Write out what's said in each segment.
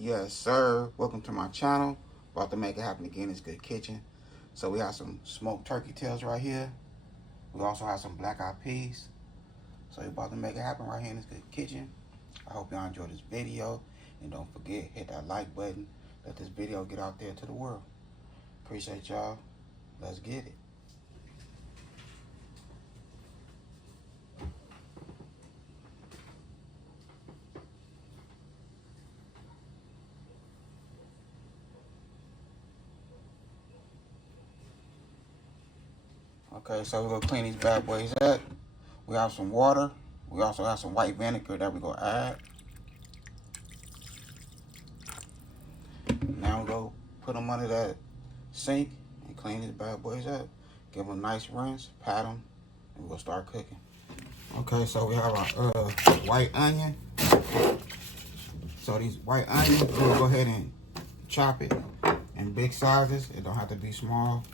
Yes, sir. Welcome to my channel. About to make it happen again. It's Good Kitchen. So we have some smoked turkey tails right here. We also have some black eyed peas. So we're about to make it happen right here in this Good Kitchen. I hope y'all enjoyed this video. And don't forget, hit that like button. Let this video get out there to the world. Appreciate y'all. Let's get it. Okay, so we're gonna clean these bad boys up. We have some water. We also have some white vinegar that we're gonna add. Now we're gonna put them under that sink and clean these bad boys up. Give them a nice rinse, pat them, and we'll start cooking. Okay, so we have our white onion. So these white onions, we'll go ahead and chop it in big sizes. It don't have to be small.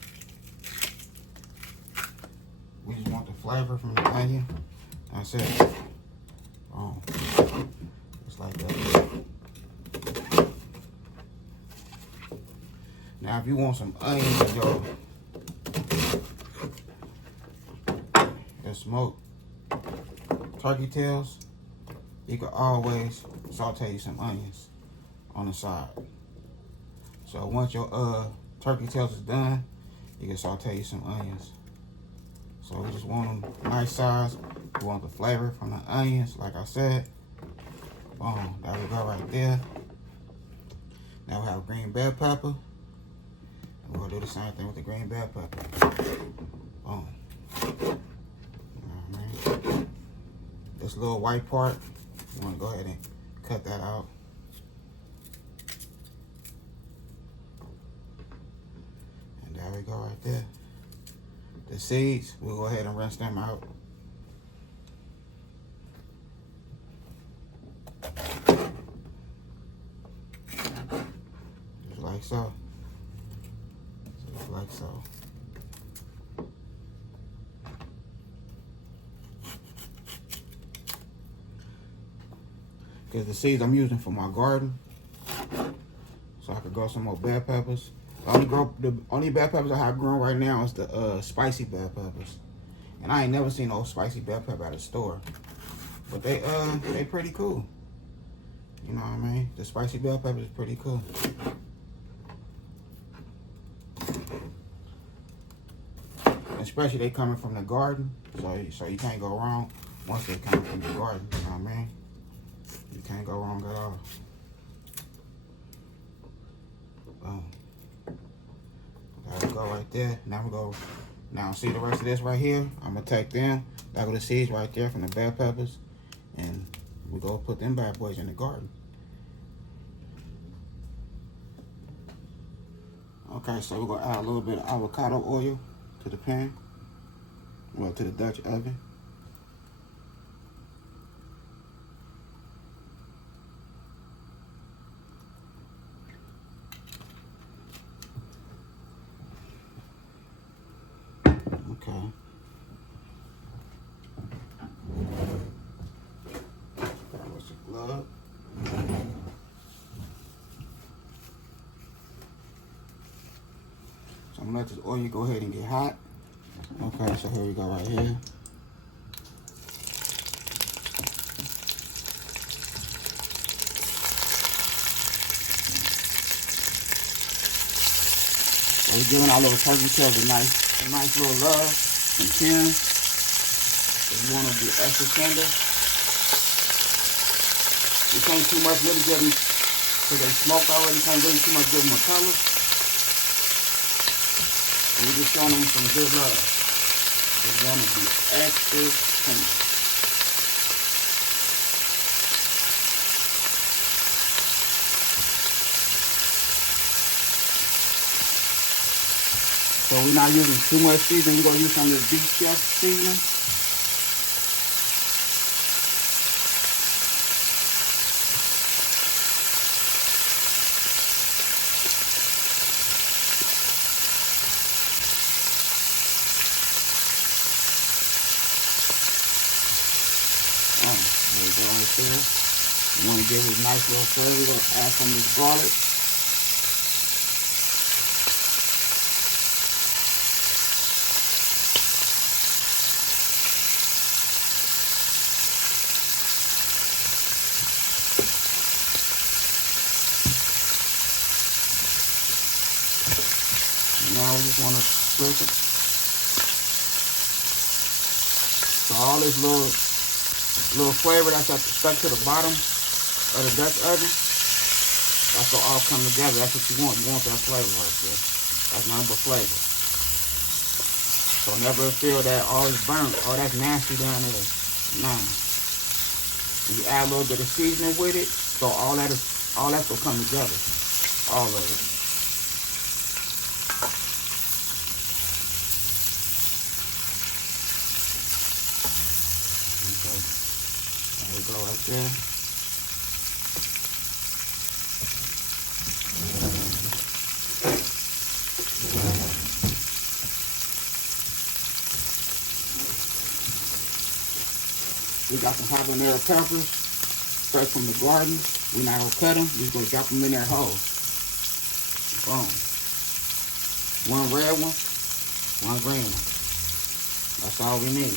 We just want the flavor from the onion. That's it. Boom. Just like that. Now, if you want some onions to go and smoke turkey tails, you can always saute some onions on the side. So once your turkey tails is done, you can saute some onions. So we just want them nice size. We want the flavor from the onions, like I said. Boom, there we go right there. Now we have green bell pepper. We're gonna do the same thing with the green bell pepper. Boom. Right. This little white part, you wanna go ahead and cut that out. And there we go right there. The seeds, we'll go ahead and rinse them out. Just like so. Just like so. Because the seeds I'm using for my garden, so I could grow some more bell peppers. The only bell peppers I have grown right now is the spicy bell peppers, and I ain't never seen no spicy bell pepper at a store. But they pretty cool. You know what I mean? The spicy bell pepper is pretty cool. Especially they coming from the garden, so you can't go wrong once they come from the garden. You know what I mean? You can't go wrong at all. Boom. There we go right there. Now see the rest of this right here? I'm gonna take them. That go the seeds right there from the bell peppers, and we go put them bad boys in the garden. Okay, so we're gonna add a little bit of avocado oil to the pan, well, to the Dutch oven. Okay. That was the glove. So I'm gonna let this oil go ahead and get hot. Okay, so here we go right here. So we're giving our little turkey tails a nice little love and trim. If you want to be extra tender, you can't too much really give them because they smoked already. You can't really too much give them a color. And we're just showing them some good love. They want to be extra tender. So we're not using too much seasoning. We're going to use some of this beef chef seasoning. There we go right there. want to give it a nice little flavor, we're going to add some of this garlic. Now we just want to flip it. So all this little flavor that's stuck to the bottom of the Dutch oven, that's will all come together. That's what you want. You want that flavor right there. That's nothing but flavor. So never feel that, oh, it's burnt, oh, that's nasty down there. Nah. And you add a little bit of seasoning with it, so all that's will come together. All of it. There we go right there. We got some habanero peppers, fresh from the garden. We're not gonna cut them, we're just gonna drop them in there whole. Boom. One red one, one green one. That's all we need.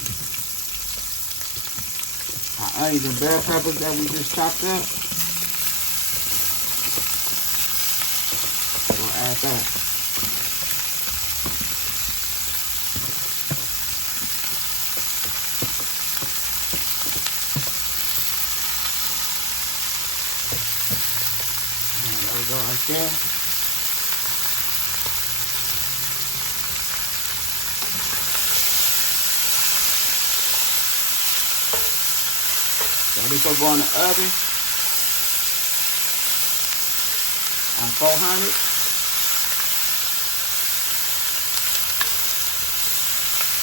Our onions and bell peppers that we just chopped up, we'll add that. And there we go right there. So this will go in the oven on 400.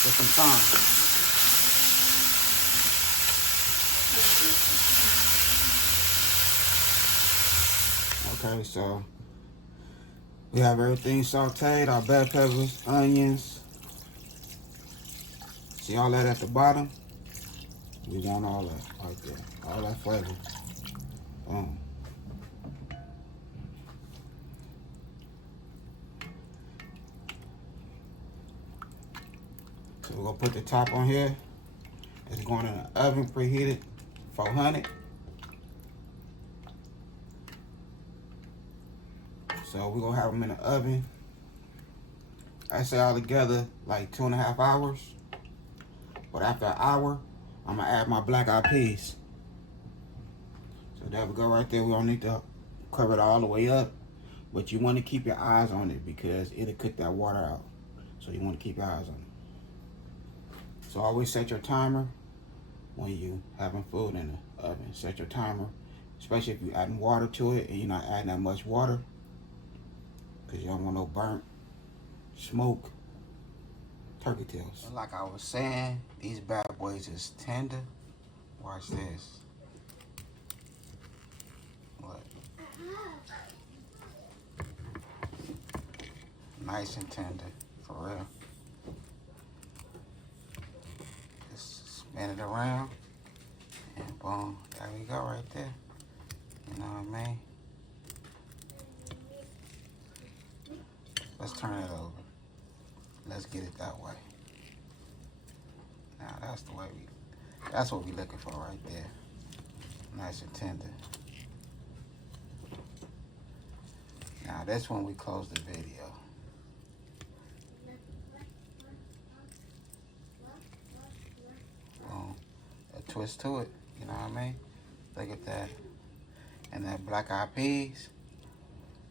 For some time. Okay, so we have everything sauteed, our bell peppers, onions. See all that at the bottom? We want all that right there, all that flavor. Boom. So we're gonna put the top on here. It's going in the oven, preheated, 400. So we're gonna have them in the oven. I say all together like 2.5 hours. But after an hour, I'm gonna add my black eyed peas. So there we go right there. We don't need to cover it all the way up, but you want to keep your eyes on it because it'll cook that water out. So you want to keep your eyes on it. So always set your timer when you having food in the oven. Set your timer, especially if you're adding water to it and you're not adding that much water, because you don't want no burnt smoke turkey tails. And like I was saying, these bad boys is tender. Watch this. Look. Nice and tender, for real. Just spin it around, and boom, there we go right there. You know what I mean? Let's turn it over. Let's get it that way. Now that's the way that's what we're looking for right there. Nice and tender. Now that's when we close the video. Boom. A twist to it, you know what I mean? Look at that. And that black eyed peas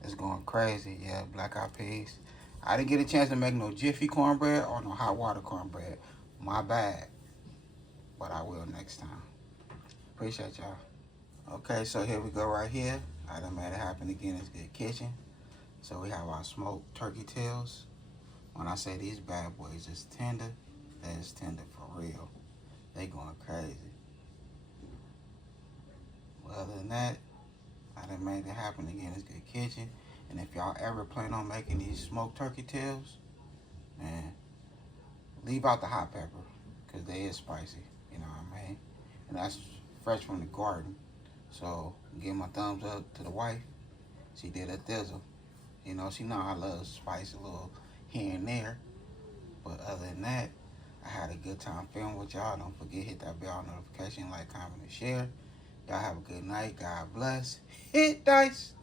is going crazy. Yeah, black eyed peas. I didn't get a chance to make no Jiffy cornbread or no hot water cornbread. My bad. But I will next time. Appreciate y'all. Okay, so here we go right here. I done made it happen again. It's Good Kitchen. So we have our smoked turkey tails. When I say these bad boys is tender, that is tender for real. They going crazy. Well, other than that, I done made it happen again. It's Good Kitchen. And if y'all ever plan on making these smoked turkey tails, man, leave out the hot pepper, because they is spicy, you know what I mean? And that's fresh from the garden. So give my thumbs up to the wife. She did a thizzle. You know, she know I love spice a little here and there. But other than that, I had a good time filming with y'all. Don't forget, hit that bell notification, like, comment, and share. Y'all have a good night. God bless. Hit dice.